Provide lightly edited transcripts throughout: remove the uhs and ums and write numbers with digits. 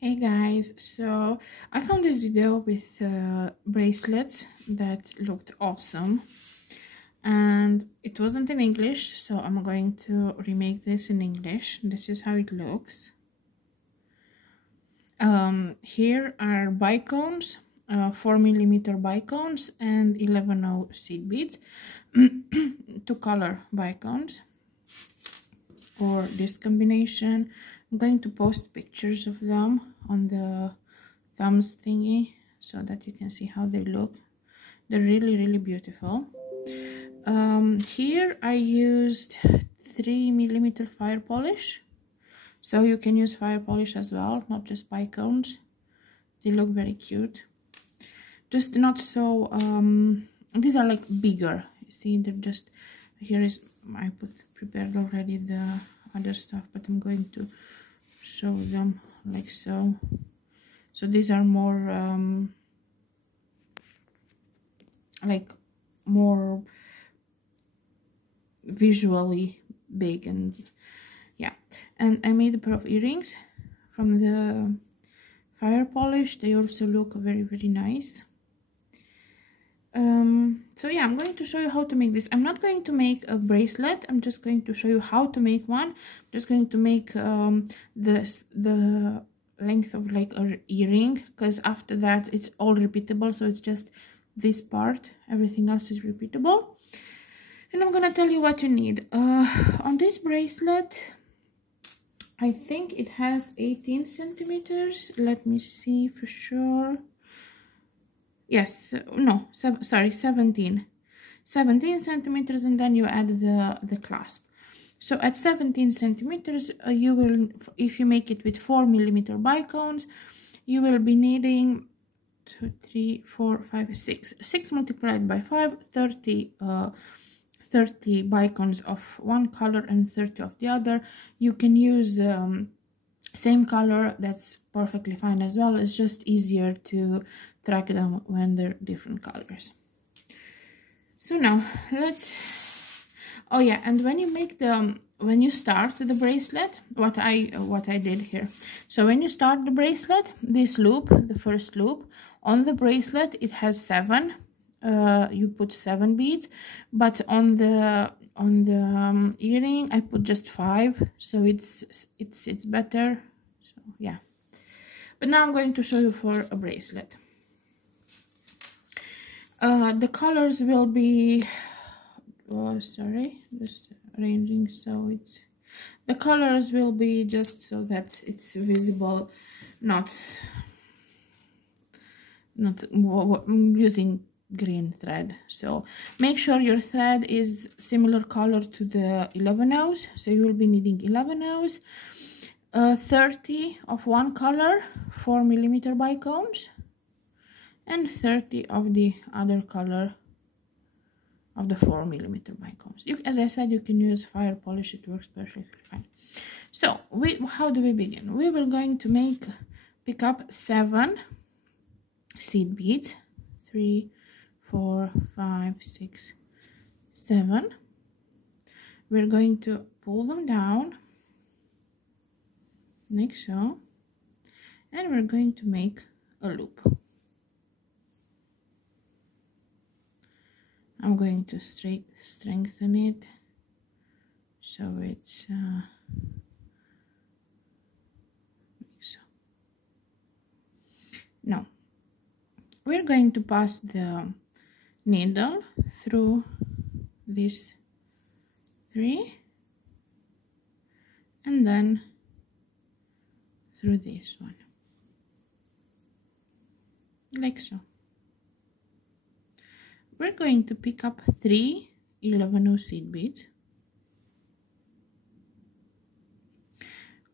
Hey guys, so I found this video with bracelets that looked awesome, and it wasn't in English, so I'm going to remake this in English. This is how it looks. Here are bicones, 4mm bicones and 11/0 seed beads, two color bicones for this combination. I'm going to post pictures of them on the thumbs thingy so that you can see how they look. They're really beautiful. Here I used 3mm fire polish, so you can use fire polish as well, not just bicones. They look very cute, just not so these are like bigger. You see, they're just, here is, I prepared already the other stuff, but I'm going to show them like so. So these are more like more visually big, and yeah. And I made a pair of earrings from the fire polish. They also look very nice. So yeah, I'm going to show you how to make this. I'm not going to make a bracelet, I'm just going to show you how to make one. I'm just going to make the length of like an earring, because after that it's all repeatable. So it's just this part, everything else is repeatable. And I'm gonna tell you what you need. On this bracelet, I think it has 18 centimeters. Let me see for sure. Yes, no, sorry, 17 centimeters, and then you add the clasp. So at 17 centimeters, you will, if you make it with 4mm bicones, you will be needing 2, 3, 4, 5, 6 multiplied by 5, 30 bicones of one color and 30 of the other. You can use same color, that's perfectly fine as well. It's just easier to track them when they're different colors. So now let's, oh yeah, and when you make the, when you start the bracelet, what I did here. So when you start the bracelet, this loop, the first loop on the bracelet, it has 7. You put 7 beads, but on the earring I put just 5, so it's better. So yeah, but now I'm going to show you for a bracelet. The colors will be, oh sorry, just arranging so it's, the colors will be just so that it's visible, not using green thread. So make sure your thread is similar color to the 11/0s, so you will be needing 11/0s, 30 of one color, 4mm bicones, and 30 of the other color of the 4mm bicones. As I said, you can use fire polish, it works perfectly fine. So how do we begin? We were going to pick up 7 seed beads, 3, 4, 5, 6, 7. We're going to pull them down like so, and we're going to make a loop. I'm going to strengthen it so it's like so. Now we're going to pass the needle through these 3 and then through this one like so. We're going to pick up 3 11/0 seed beads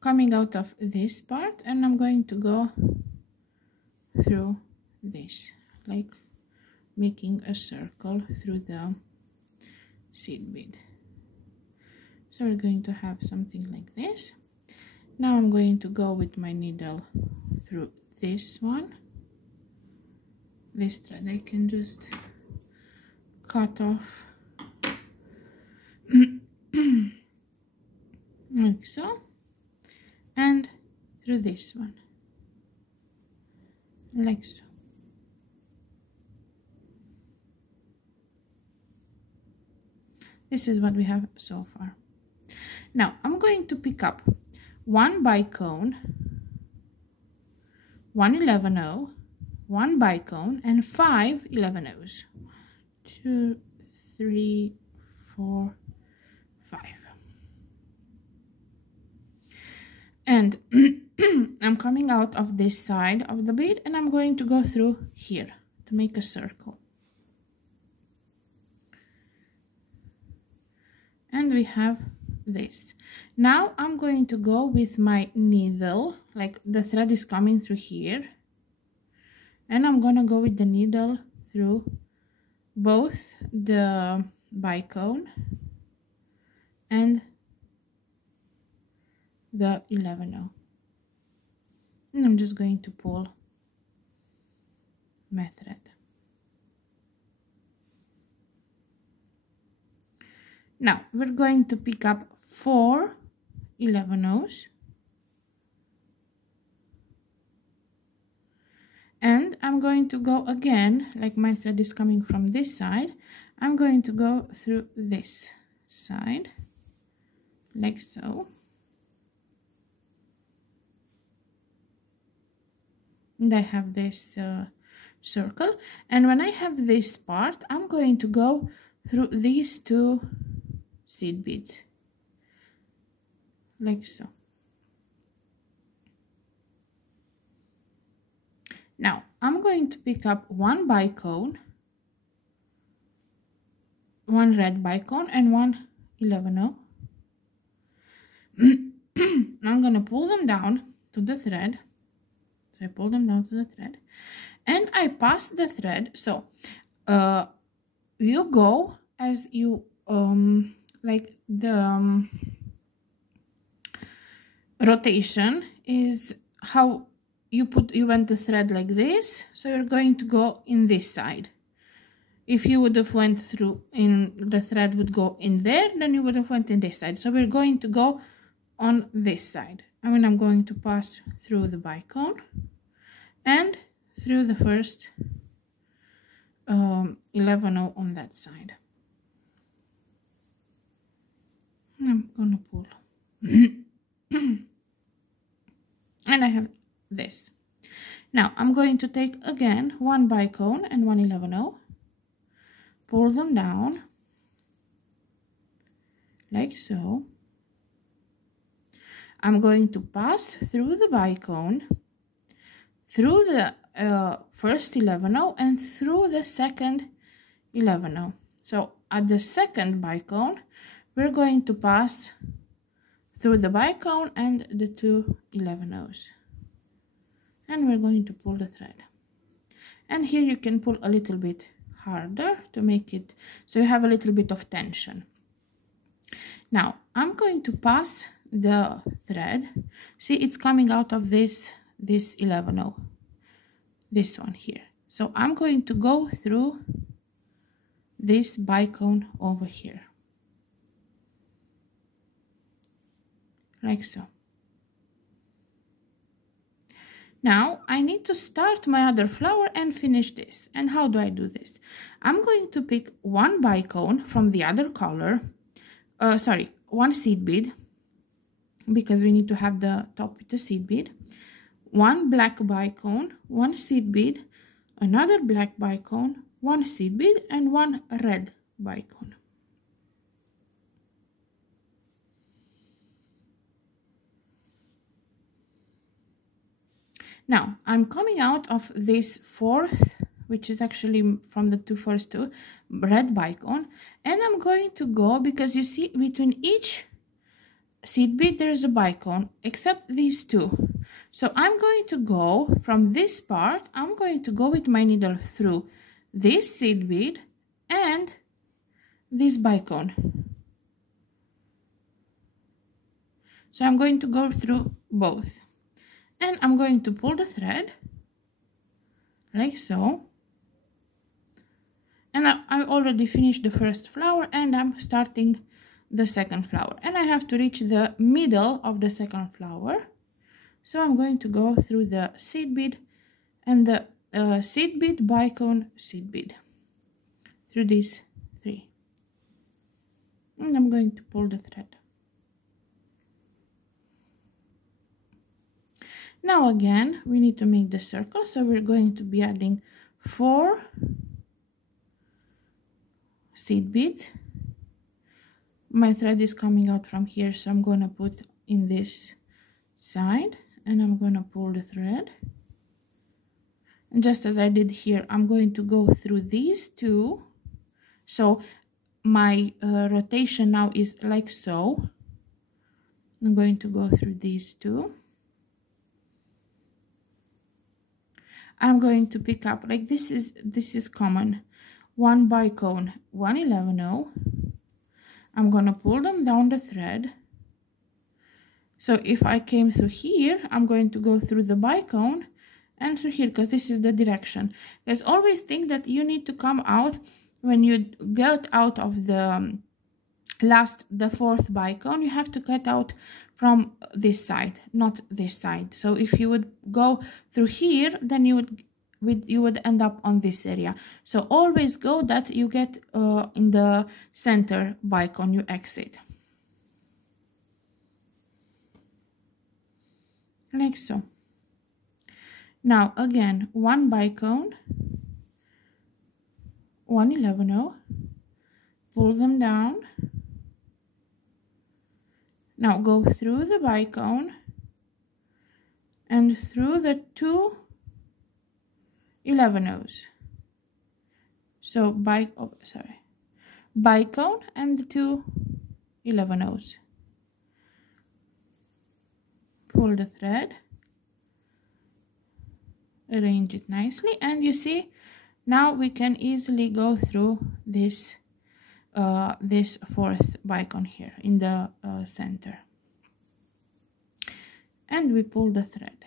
coming out of this part, and I'm going to go through this, like making a circle through the seed bead. So we're going to have something like this. Now I'm going to go with my needle through this one. This thread I can just cut off like so, and through this one like so. This is what we have so far. Now I'm going to pick up one bicone, one 11-0, one bicone, and 5 11-0s. 2, 3, 4, 5. And I'm coming out of this side of the bead, and I'm going to go through here to make a circle. And we have this. Now I'm going to go with my needle, like the thread is coming through here, and I'm gonna go with the needle through both the bicone and the 11-0. And I'm just going to pull my thread. Now we're going to pick up 4 11-0s, and I'm going to go again, like my thread is coming from this side, I'm going to go through this side like so, and I have this circle, and when I have this part, I'm going to go through these 2 seed beads like so. Now I'm going to pick up one bicone, one red bicone, and one 11-0. I'm gonna pull them down to the thread. So I pull them down to the thread, and I pass the thread. So you go as you like the rotation is how you went the thread like this, so you're going to go in this side. If you would have went through in the thread would go in there, then you would have went in this side. So we're going to go on this side. I mean, I'm going to pass through the bicone and through the first 11-0 on that side. I'm gonna pull and I have this. Now I'm going to take again one bicone and one 11-0, pull them down like so. I'm going to pass through the bicone, through the first 11-0, and through the second 11-0. So at the second bicone, we're going to pass through the bicone and the 2 11-0s, and we're going to pull the thread. And here you can pull a little bit harder to make it so you have a little bit of tension. Now I'm going to pass the thread. See, it's coming out of this 11-0, this one here. So I'm going to go through this bicone over here like so. Now I need to start my other flower and finish this. And how do I do this? I'm going to pick one bicone from the other color, one seed bead, because we need to have the top with the seed bead, one black bicone, one seed bead, another black bicone, one seed bead, and one red bicone. Now I'm coming out of this fourth, which is actually from the first two, red bicone, and I'm going to go, because you see between each seed bead there's a bicone, except these two. So I'm going to go from this part, I'm going to go with my needle through this seed bead and this bicone. So I'm going to go through both. And I'm going to pull the thread like so. And I already finished the first flower, and I'm starting the second flower. And I have to reach the middle of the second flower. So I'm going to go through the seed bead and the seed bead, bicone, seed bead through these 3. And I'm going to pull the thread. Now again, we need to make the circle, so we're going to be adding 4 seed beads. My thread is coming out from here, so I'm going to put in this side, and I'm going to pull the thread. And just as I did here, I'm going to go through these 2. So my rotation now is like so. I'm going to go through these 2. I'm going to pick up, like this is common, 1 bicone, 1 11-0. I'm gonna pull them down the thread. So if I came through here, I'm going to go through the bicone and through here, because this is the direction. Because always think that you need to come out when you get out of the the 4th bicone, you have to cut out from this side, not this side. So if you would go through here, then you would end up on this area. So always go that you get in the center bicone, you exit like so. Now again, 1 bicone, 1 11-0, pull them down. Now go through the bicone and through the 2 11-0s. So bicone and the 2 11-0s. Pull the thread, arrange it nicely, and you see now we can easily go through this 4th bicone here in the center, and we pull the thread.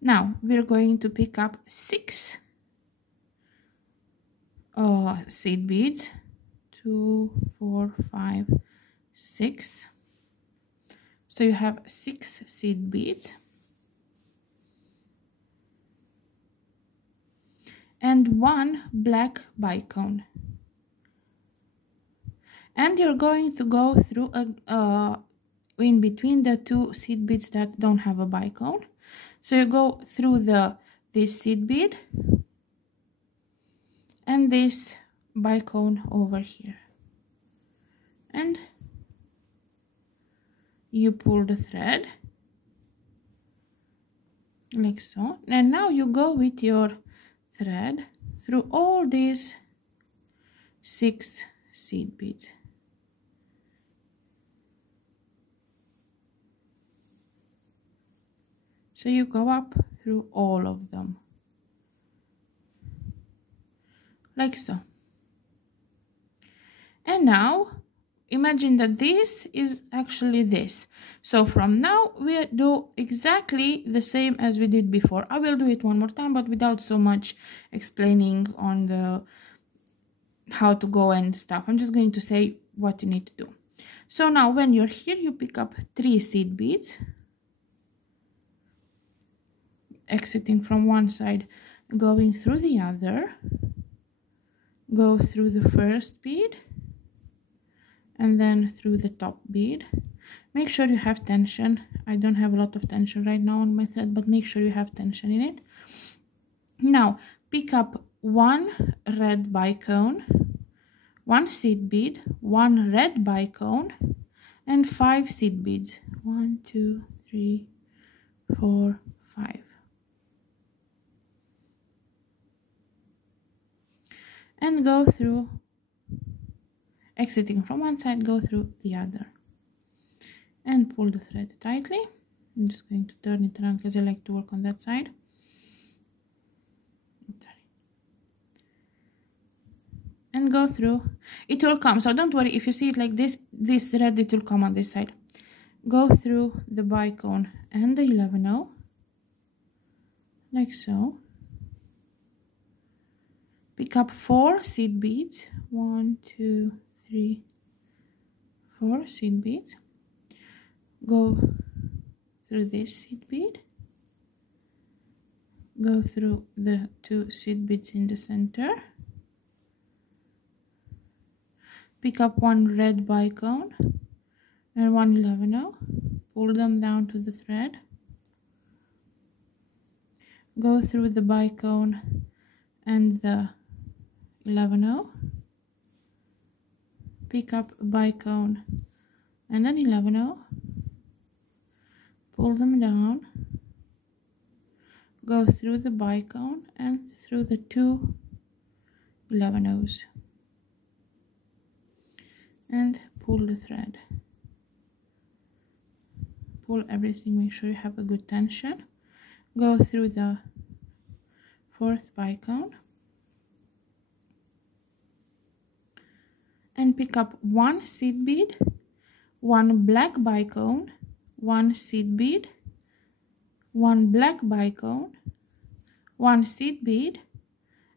Now we're going to pick up 6 seed beads, 2 4 5 6. So you have 6 seed beads and 1 black bicone, and you're going to go through in between the 2 seed beads that don't have a bicone. So you go through this seed bead and this bicone over here, and you pull the thread like so, and now you go with your thread through all these 6 seed beads. So you go up through all of them like so. And now imagine that this is actually this. So from now we do exactly the same as we did before. I will do it one more time, but without so much explaining on the how to go and stuff. I'm just going to say what you need to do. So now when you're here, you pick up 3 seed beads, exiting from one side, going through the other, go through the first bead and then through the top bead. Make sure you have tension. I don't have a lot of tension right now on my thread, but make sure you have tension in it. Now pick up 1 red bicone, 1 seed bead, 1 red bicone, and 5 seed beads. 1 2 3 4 5. And go through, exiting from one side, go through the other, and pull the thread tightly. I'm just going to turn it around because I like to work on that side. And go through. It will come, so don't worry if you see it like this thread, it will come on this side. Go through the bicone and the 11-0 like so. Pick up 4 seed beads, 1 2 3 4 seed beads. Go through this seed bead Go through the 2 seed beads in the center. Pick up 1 red bicone and 1 11-0. Pull them down to the thread. Go through the bicone and the 11-0. Pick up a bicone and an 11-0. Pull them down. Go through the bicone and through the 2 11-0s. And pull the thread. Pull everything, make sure you have a good tension. Go through the 4th bicone and pick up 1 seed bead, 1 black bicone, 1 seed bead, 1 black bicone, 1 seed bead,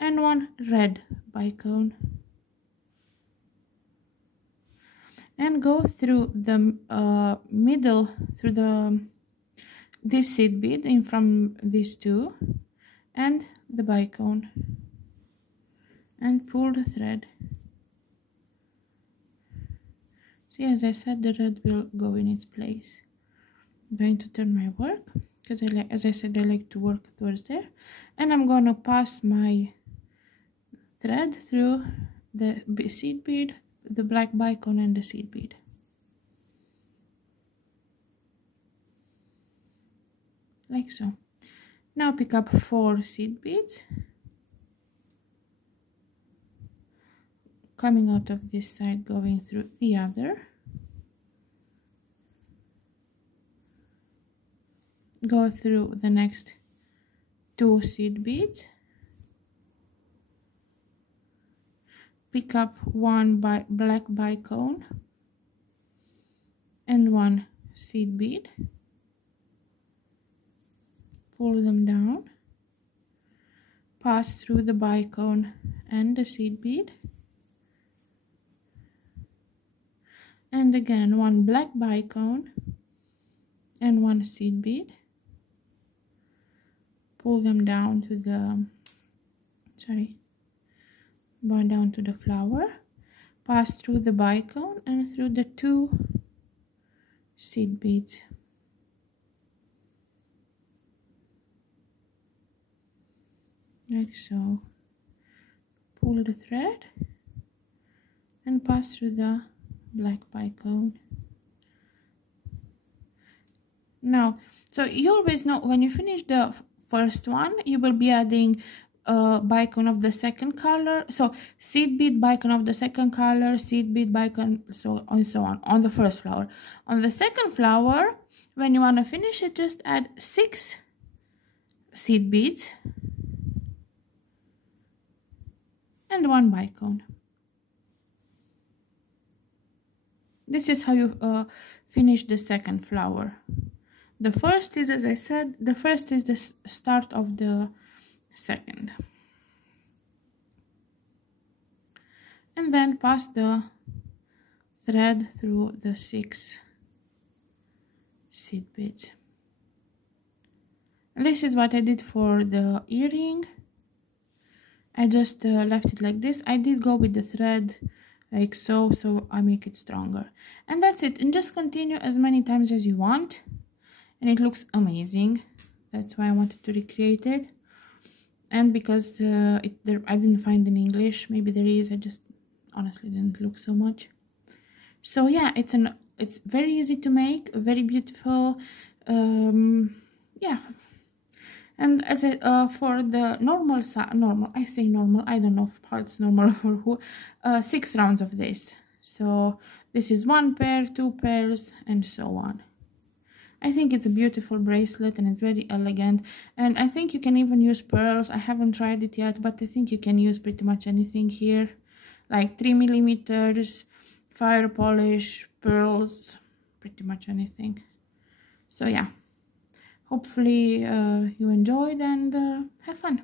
and 1 red bicone. And go through the middle, through this seed bead in from these 2 and the bicone, and pull the thread. See, as I said, the red will go in its place. I'm going to turn my work because as I said, I like to work towards there, and I'm going to pass my thread through the seed bead, the black bicone, and the seed bead. Like so. Now pick up 4 seed beads, coming out of this side, going through the other. Go through the next 2 seed beads. Pick up 1 black bicone and 1 seed bead. Pull them down. Pass through the bicone and the seed bead. And again 1 black bicone and 1 seed bead. Pull them down to the, down to the flower. Pass through the bicone and through the 2 seed beads. Like so. Pull the thread and pass through the black bicone. Now, so you always know when you finish the first one, you will be adding bicone of the second color, so seed bead, bicone of the second color, seed bead, bicone, so on the first flower. On the second flower, when you want to finish it, just add 6 seed beads and 1 bicone. This is how you finish the second flower. The first is, as I said, the first is the start of the second. And then pass the thread through the 6 seed beads. And this is what I did for the earring. I just left it like this. I did go with the thread like so, so I make it stronger. And that's it. And just continue as many times as you want. And it looks amazing. That's why I wanted to recreate it. And because I didn't find in English, maybe there is, I just honestly didn't look so much. So yeah, it's very easy to make, very beautiful. Yeah. And as for the normal, I say normal, I don't know how it's normal for who, 6 rounds of this. So this is 1 pair, 2 pairs, and so on. I think it's a beautiful bracelet and it's very elegant, and I think you can even use pearls. I haven't tried it yet, but I think you can use pretty much anything here, like 3mm, fire polish, pearls, pretty much anything. So yeah, hopefully you enjoyed and have fun.